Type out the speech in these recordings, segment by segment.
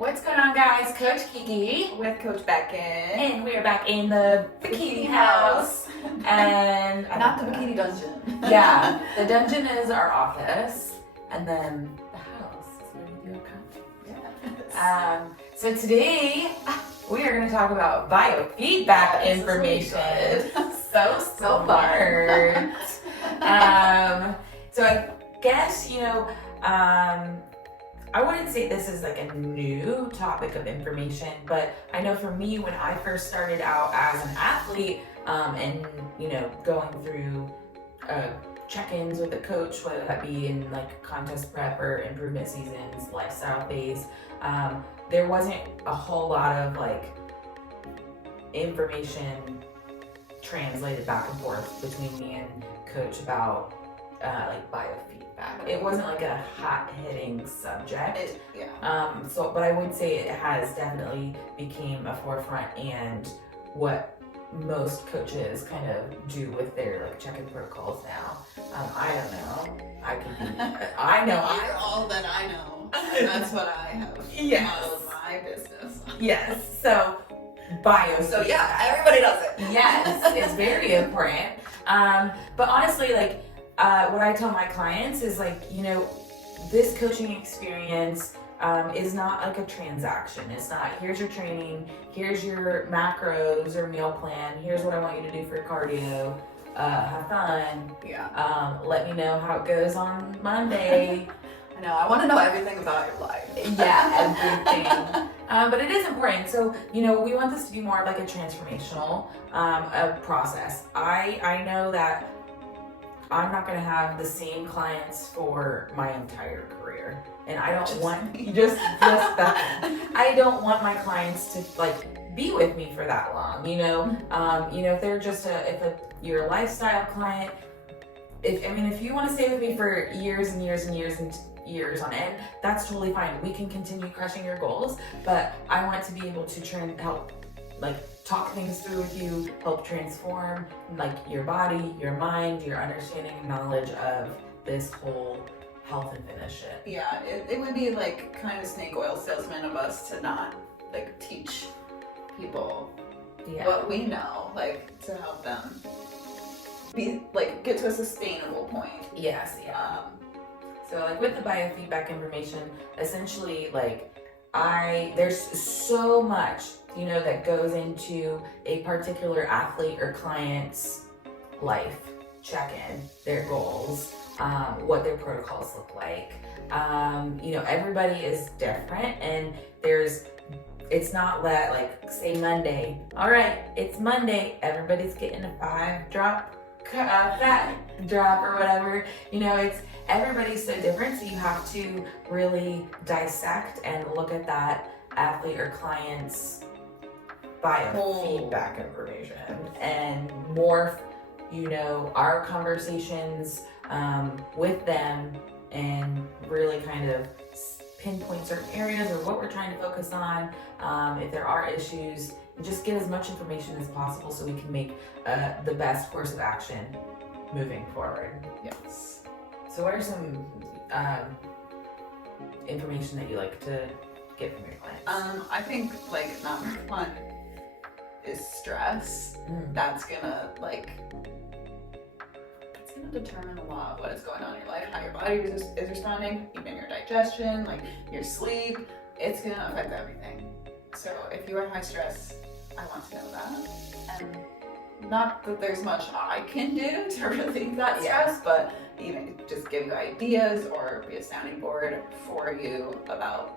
What's going on, guys? Coach Kiki with Coach Beckyn, and we are back in the Bikini house. And not the Bikini dungeon. Yeah, the dungeon is our office, and then the house is where we do our content. So today we are going to talk about biofeedback information. So smart. So I guess I wouldn't say this is like a new topic of information, but I know for me, when I first started out as an athlete, and going through check-ins with a coach, whether that be in like contest prep or improvement seasons, lifestyle phase, there wasn't a whole lot of like information translated back and forth between me and coach about like biofeedback. It wasn't like a hot-hitting subject. But I would say it has definitely became a forefront and what most coaches kind of do with their like check-in protocols now. I don't know. I know. You're all that I know. That's what I have. Yes. My business. Yes. So biofeedback. So yeah, everybody does it. Yes, it's very important. But honestly, like what I tell my clients is like, this coaching experience is not like a transaction. It's not, here's your training, here's your macros or meal plan, here's what I want you to do for cardio, have fun. Yeah. Let me know how it goes on Monday. I know, I want to know everything about your life. Yeah, everything. But it is important. So, we want this to be more of like a transformational process. I know that I'm not going to have the same clients for my entire career. And I don't want just that. I don't want my clients to like be with me for that long. If they're just you're a lifestyle client, if you want to stay with me for years and years and years and years on end, that's totally fine. We can continue crushing your goals, but I want to be able to help like talk things through with you, help transform like your body, your mind, your understanding and knowledge of this whole health and fitness shit. Yeah, it would be like kind of snake oil salesman of us to not like teach people what we know, like to help them be like get to a sustainable point. Yes, yeah. So like with the biofeedback information, essentially like there's so much that goes into a particular athlete or client's life, check-in, their goals, what their protocols look like. Everybody is different, and it's not that like say Monday, all right, it's Monday, everybody's getting a 5-drop fat drop or whatever. It's everybody's so different, so you have to really dissect and look at that athlete or client's biofeedback information and morph, our conversations with them and really kind of pinpoint certain areas or what we're trying to focus on. If there are issues, just get as much information as possible so we can make the best course of action moving forward. Yes. So what are some information that you like to get from your clients? I think like number one is stress. That's gonna determine a lot of what is going on in your life, how your body is responding, even your digestion, like your sleep. It's gonna affect everything. So if you are high stress, I want to know that. And not that there's much I can do to relieve that stress, but even just give you ideas or be a sounding board for you about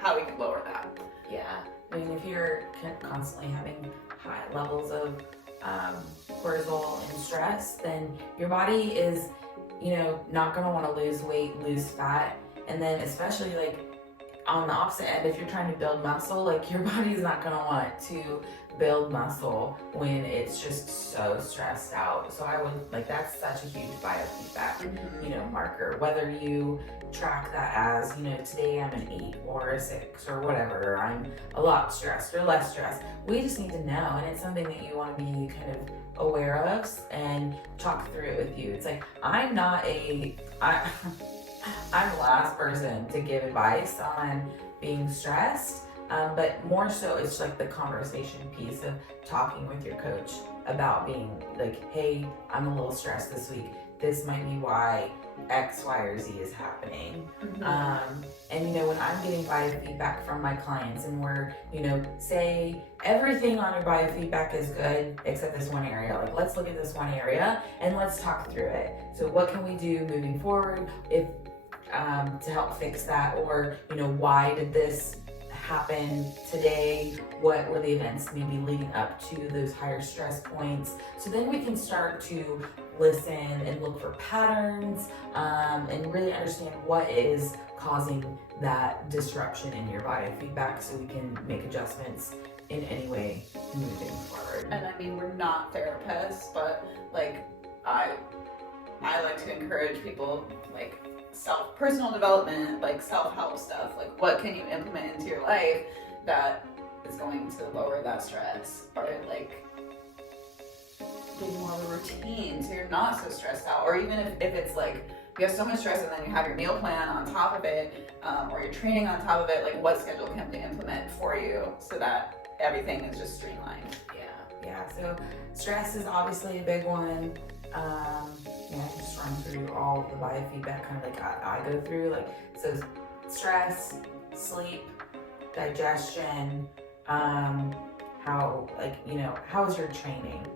how we can lower that. Yeah, I mean, if you're constantly having high levels of cortisol and stress, then your body is, not going to want to lose weight, lose fat. And then especially like on the opposite end, if you're trying to build muscle, like your body's not going to want to build muscle when it's just so stressed out. So I would like, that's such a huge biofeedback, marker, whether you track that as, today I'm an 8 or a 6 or whatever, or I'm a lot stressed or less stressed. We just need to know, and it's something that you want to be kind of aware of and talk through it with you. It's like, I'm the last person to give advice on being stressed, but more so it's like the conversation piece of talking with your coach about being like, hey, I'm a little stressed this week. This might be why X, Y, or Z is happening. And when I'm getting biofeedback from my clients and we're, say everything on your biofeedback is good except this one area. Like, let's look at this one area and let's talk through it. So what can we do moving forward if to help fix that? Or, why did this happen today? What were the events maybe leading up to those higher stress points? So then we can start to listen and look for patterns, and really understand what is causing that disruption in your biofeedback so we can make adjustments in any way moving forward. And I mean, we're not therapists, but like I like to encourage people like personal development, like self-help stuff. Like, what can you implement into your life that is going to lower that stress, or like get more of a routine so you're not so stressed out? Or even if it's like you have so much stress and then you have your meal plan on top of it, or your training on top of it, like what schedule can we implement for you so that everything is just streamlined? Yeah. So stress is obviously a big one. Just run through all the biofeedback kind of like I go through, like, so stress, sleep, digestion, how is your training?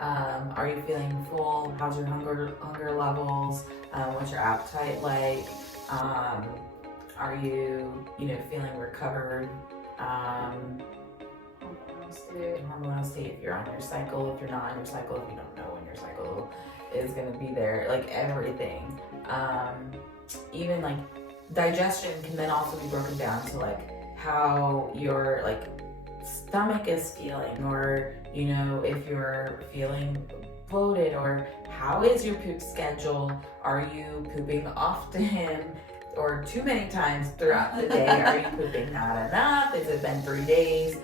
Are you feeling full? How's your hunger levels? What's your appetite like? Are you, feeling recovered? Hormonal state, if you're on your cycle, if you're not on your cycle, if you don't know when your cycle is going to be there, like everything. Even like digestion can then also be broken down to like how your like stomach is feeling, or if you're feeling bloated, or how is your poop schedule? Are you pooping often or too many times throughout the day? Are you pooping not enough? Has it been 3 days?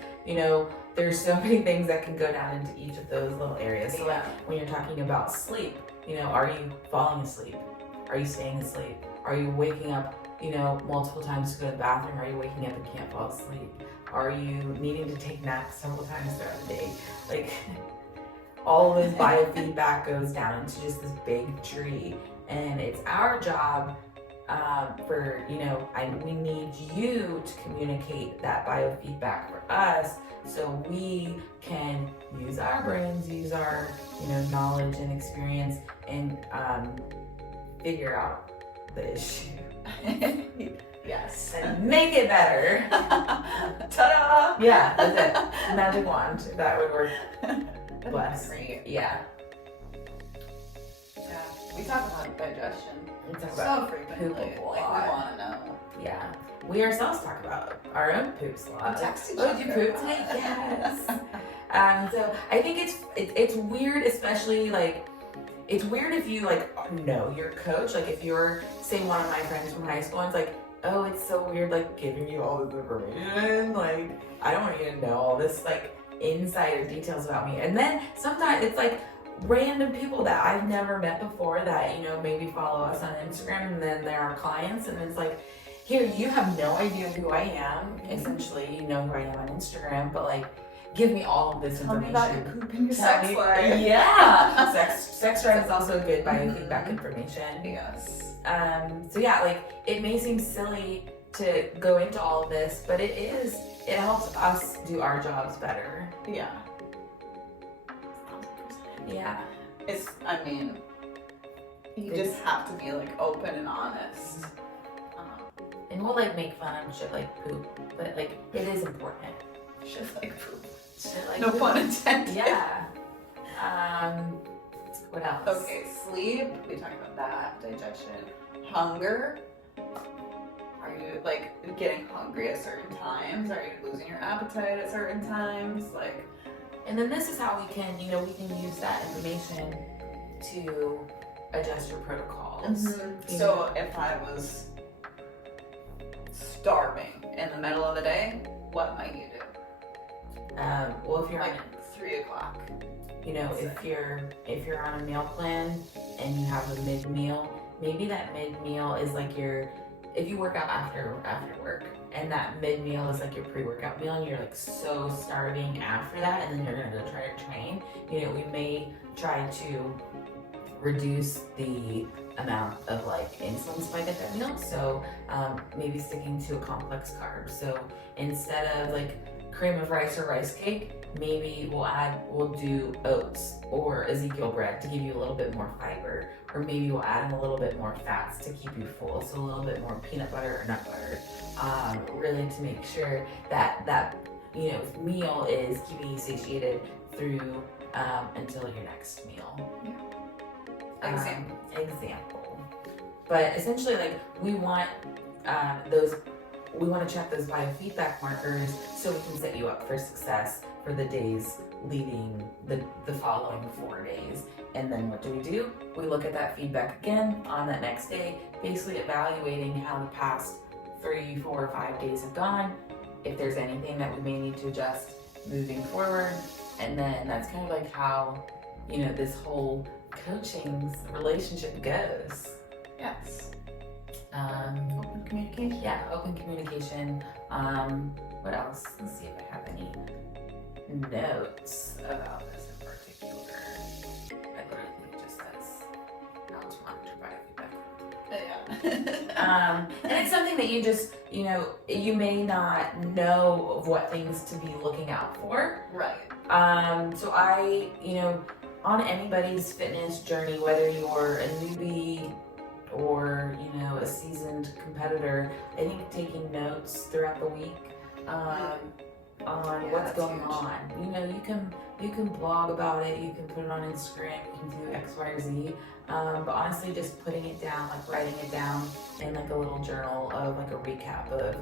There's so many things that can go down into each of those little areas. So like when you're talking about sleep, are you falling asleep? Are you staying asleep? Are you waking up, multiple times to go to the bathroom? Are you waking up and can't fall asleep? Are you needing to take naps several times throughout the day? Like, all of this biofeedback goes down into just this big tree, and it's our job we need you to communicate that biofeedback for us so we can use our brains, use our knowledge and experience, and figure out the issue. Yes. And make it better. Ta-da! Yeah, that's it. Magic wand. That would work. Bless. Great. Yeah. Yeah. We talk about digestion We talk so about frequently. poop a Like, we lot. want to know. Yeah. We ourselves talk about our own poops a lot. We text each Oh, did you other poop a today? lot. Yes. So I think it's weird, especially like, it's weird if you like know your coach. Like if you're, say, one of my friends from high school, and it's like, oh, it's so weird, like giving you all this information. Like, I don't want you to know all this like insider details about me. And then sometimes it's like random people that I've never met before that, maybe follow us on Instagram, and then they're our clients, and it's like, here, you have no idea who I am. Essentially, you know who I am on Instagram, but like, give me all of this information. Tell me about your poop and your sex life. Yeah. Sex drive is also good biofeedback information. Yes. So yeah, like, it may seem silly to go into all of this, but it helps us do our jobs better. Yeah. Yeah. You just have to be like open and honest. And we'll like make fun of shit like poop, but like, it is important. Shit like poop. Shit like No poop. pun intended. Yeah. What else? Okay, sleep. We talked about that. Digestion. Hunger. Are you like getting hungry at certain times? Are you losing your appetite at certain times? Like, and then this is how we can use that information to adjust your protocols. So if I was starving in the middle of the day, what might you do? Well, if you're Like 3 o'clock. if you're on a meal plan and you have a mid-meal maybe that mid-meal is like if you work out after work, and that mid-meal is like your pre-workout meal, and you're like so starving after that, and then you're gonna go try to train, we may try to reduce the amount of like insulin spike at that meal. So maybe sticking to a complex carb. So instead of like cream of rice or rice cake, maybe we'll do oats or Ezekiel bread to give you a little bit more fiber, or maybe we'll add in a little bit more fats to keep you full, so a little bit more peanut butter or nut butter, really to make sure that meal is keeping you satiated through until your next meal. Example. But essentially, like, we want to check those biofeedback markers so we can set you up for success for the days leading the following 4 days. And then what do? We look at that feedback again on that next day, basically evaluating how the past 3, 4, 5 days have gone, if there's anything that we may need to adjust moving forward. And then that's kind of like how, this whole coaching relationship goes. Yes. Open communication. Yeah, open communication. What else? Let's see if I have any notes about this in particular. I literally think it just says how to monitor biofeedback. Yeah. And it's something that you just, you may not know of what things to be looking out for. Right. So on anybody's fitness journey, whether you're a newbie or a seasoned competitor, I think taking notes throughout the week on what's going huge. on. You can blog about it, you can put it on Instagram, you can do X, Y, or Z. But honestly, just putting it down, like writing it down in like a little journal of like a recap of,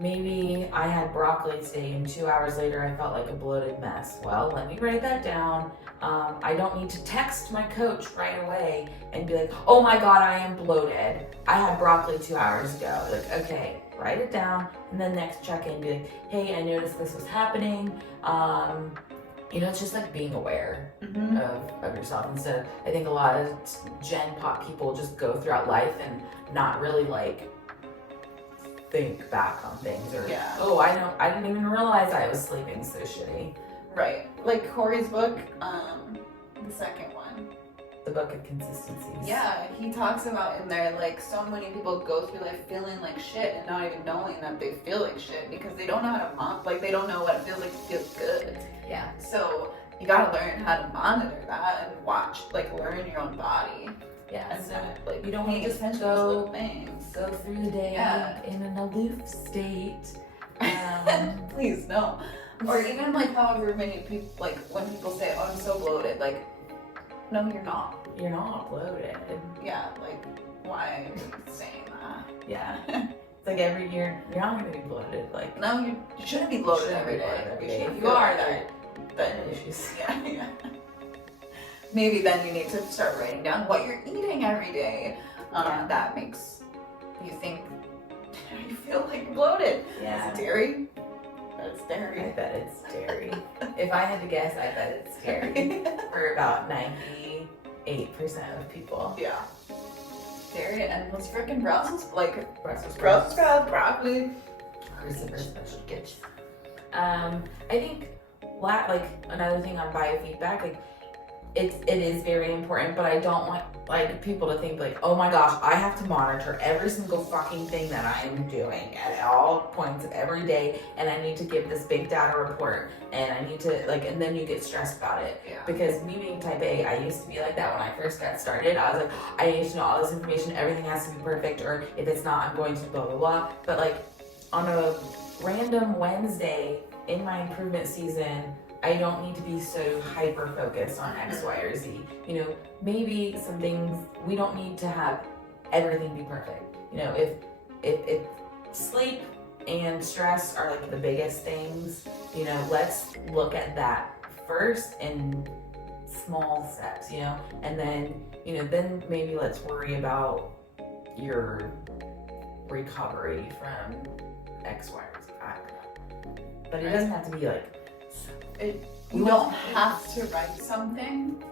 maybe I had broccoli today and 2 hours later I felt like a bloated mess. Well, let me write that down. I don't need to text my coach right away and be like, oh my God, I am bloated. I had broccoli 2 hours ago. Like, okay, write it down. And then next check in, be like, hey, I noticed this was happening. It's just like being aware of yourself instead of, I think a lot of Gen Pop people just go throughout life and not really like think back on things, or I didn't even realize I was sleeping so shitty. Right. Like Corey's book, the second one. The Book of Consistencies. Yeah, he talks about in there, like, so many people go through life feeling like shit and not even knowing that they feel like shit because they don't know how to they don't know what it feels like to feel good. Yeah. So you gotta learn how to monitor that and watch, learn your own body. Yeah, and so you don't want to just go through the day in an aloof state. Please, no. Or even, however many people, when people say, oh, I'm so bloated, no, you're not. You're not bloated. Yeah, why are you saying that? Yeah. It's like every year, you're not going to be bloated. No, you shouldn't be bloated every day. If you are, then issues. Yeah. Maybe then you need to start writing down what you're eating every day. That makes you think you feel bloated. Yeah. Is it dairy? It's dairy. I bet it's dairy. If I had to guess, I bet it's dairy for about 98% of people. Yeah. Dairy and those freaking Brussels sprouts, broccoli. Super special gifts. I think another thing on biofeedback, it is very important, but I don't want people to think oh my gosh, I have to monitor every single fucking thing that I am doing at all points of every day, and I need to give this big data report, and I need to and then you get stressed about it. Yeah. Because me being type A, I used to be like that when I first got started. I was like, I need to know all this information, everything has to be perfect, or if it's not, I'm going to blah blah blah. But on a random Wednesday in my improvement season, I don't need to be so hyper focused on X, Y, or Z. Maybe some things we don't need to have everything be perfect. If sleep and stress are the biggest things, let's look at that first in small steps, and then then maybe let's worry about your recovery from X, Y, or Z. But it doesn't have to be you don't have to write something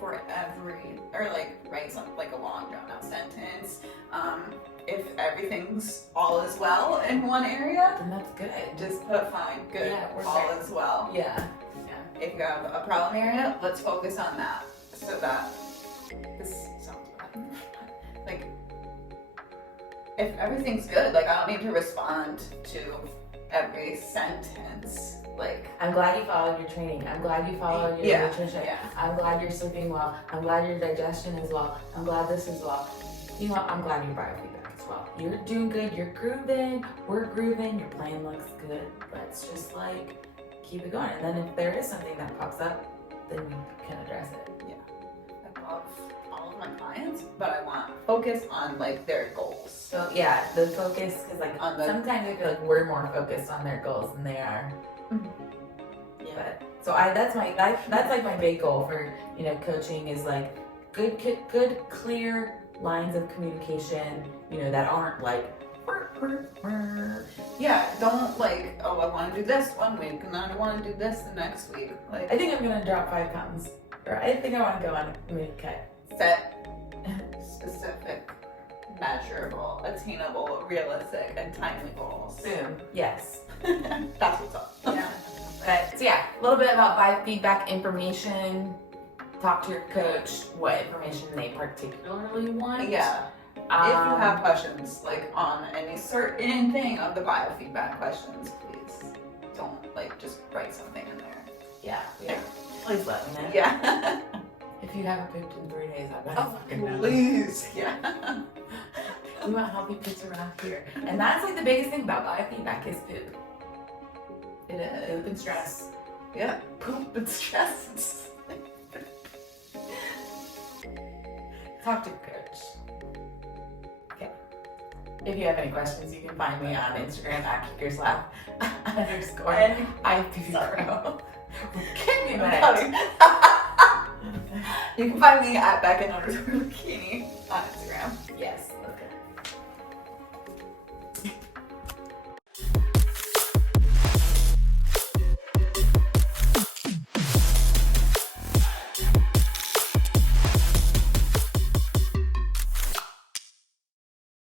for every, or like write something like a long drawn out sentence. If everything's all is well in one area, then that's good. just put fine, good, Yeah, we're all good. is well. Yeah. If you have a problem area, let's focus on that. So that this sounds bad. Like, if everything's good, like I don't need to respond to every sentence. Like, I'm glad you followed your training. I'm glad you followed your nutrition. Yeah. I'm glad you're sleeping well. I'm glad your digestion is well. I'm glad this is well. You know what? I'm glad your biofeedback is well. You're doing good. You're grooving. We're grooving. Your plan looks good. Let's just like keep it going. And then if there is something that pops up, then we can address it. Yeah. I love all of my clients, but I want focus on like their goals. So yeah, the focus, because like On the- sometimes I feel like we're more focused on their goals than they are. Yeah. But so that's like my big goal for coaching is like good clear lines of communication that aren't like Yeah, don't like, oh, I want to do this one week and then I want to do this the next week. Like, I think I'm gonna drop 5 pounds, or I think I want to go on a mini cut. set specific, measurable, attainable, realistic, and timely goals. Soon, yes. That's what's up. Yeah. But so yeah, a little bit about biofeedback information. Talk to your coach what information they particularly want. Yeah. If you have questions like on any certain thing of the biofeedback questions, please don't like just write something in there. Yeah. Please let me know. Yeah. If you haven't pooped in 3 days, I better fucking know. Please. Yeah. We want healthy poops around here. And that's like the biggest thing about biofeedback is poop. It is. Poop and stress. Yeah. Poop and stress. Talk to your coach. Okay. If you have any questions, you can find me on Instagram at _IPPro. Give me a minute. You can find me at Beckyn _Bikini on Instagram.